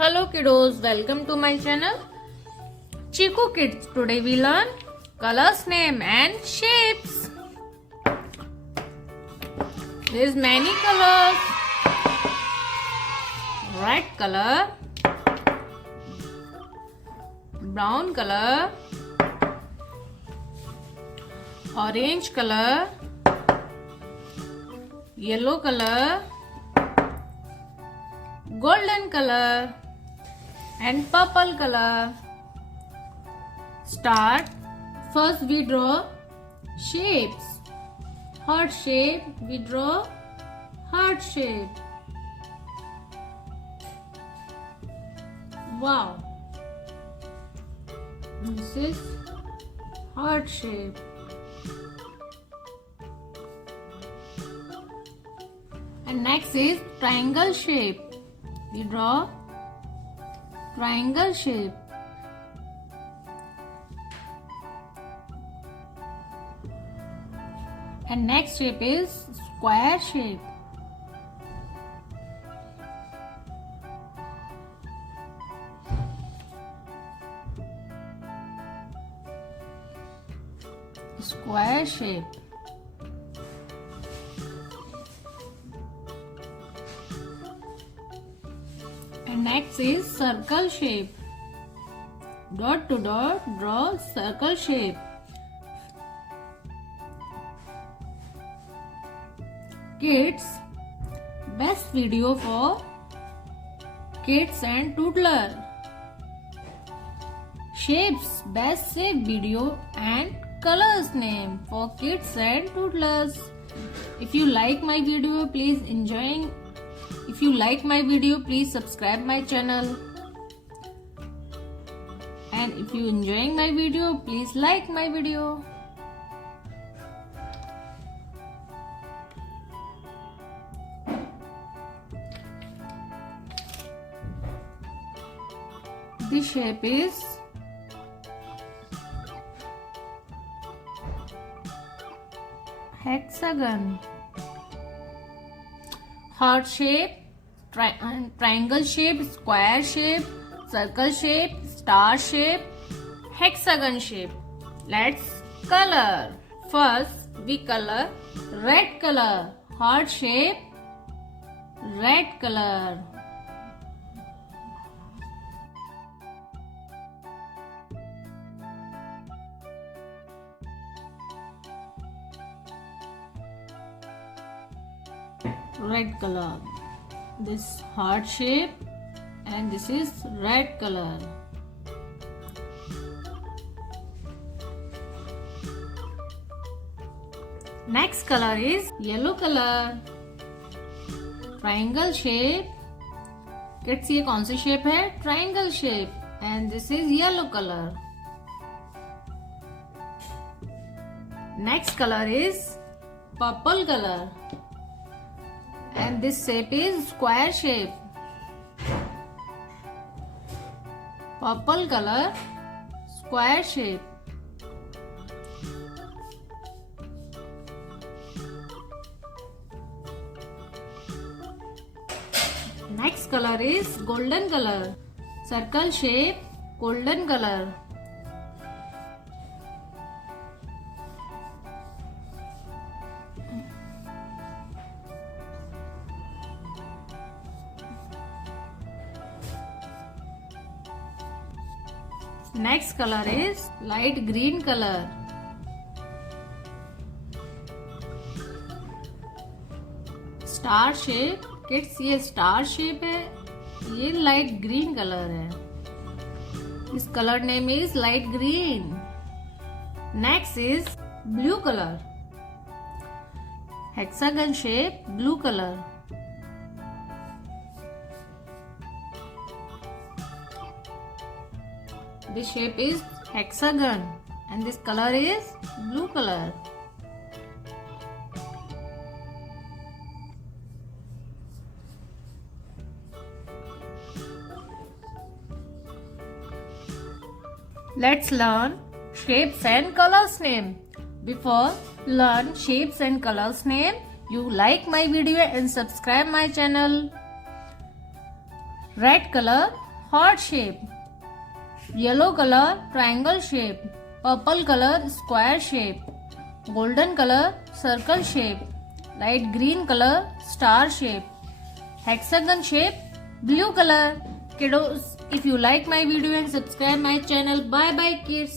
Hello kiddos, welcome to my channel Chiku Kids. Today we learn colors, name and shapes. There is many colors. Red color, brown color, orange color, yellow color, golden color and purple color. Start. First we draw shapes. Heart shape, we draw heart shape. Wow, this is heart shape. And next is triangle shape. We draw triangle shape. And next shape is square shape. Square shape. And next is circle shape. Dot to dot, draw circle shape. Kids, best video for kids and toddler. Shapes, best shape video and colors name for kids and toddlers. If you like my video, please enjoying. If you like my video, please subscribe my channel. And if you enjoying my video, please like my video. This shape is hexagon. Heart shape, triangle shape, square shape, circle shape, star shape, hexagon shape. Let's color. First we color red color. Heart shape, red color. Red color. This heart shape and this is red color. Next color is yellow color. Triangle shape. Kids, ये कौन सी shape है? Triangle shape. And this is yellow color. Next color is purple color. And this shape is square shape. Purple color, square shape. Next color is golden color. Circle shape, golden color. Next color is light green color. Star shape. Kids, ये star shape है. ये light green color है. This color name is light green. Next is blue color. Hexagon shape, blue color. This shape is hexagon and this color is blue color. Let's learn shapes and colors name. Before learn shapes and colors name, you like my video and subscribe my channel. Red color, heart shape. Yellow color, triangle shape. Purple color, square shape. Golden color, circle shape. Light green color, star shape. Hexagon shape, blue color. Kiddos, if you like my video and subscribe my channel, bye bye kids.